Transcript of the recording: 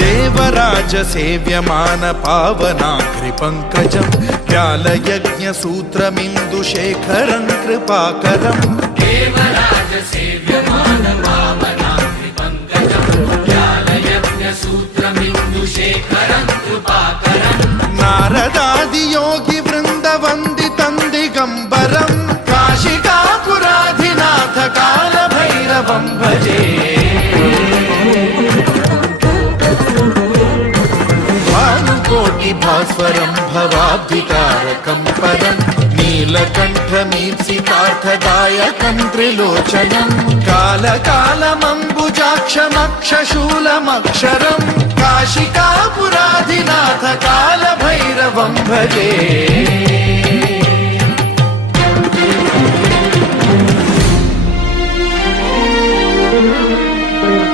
देवराज सेव्यमान पावनाग्रि पंकजं व्यालयज्ञ सूत्रमिन्दुशेखरं कृपाकरं देवराज सेव्यमान पावनाग्रि पंकजं व्यालयज्ञ सूत्रमिन्दुशेखरं कृपाकरं नारदादि योगी वृंद वंदितं दिगंबरं काशिकापुराधिनाथ काल भैरवं भजे भानुकोटि भास्वरं भवाब्धितारकं परं नीलकण्ठमीप्सितार्थदायकं त्रिलोचनं कालकालमम्बुजाक्षमक्षशूलमक्षरं काशिकापुराधिनाथ काल भैरवं भजे।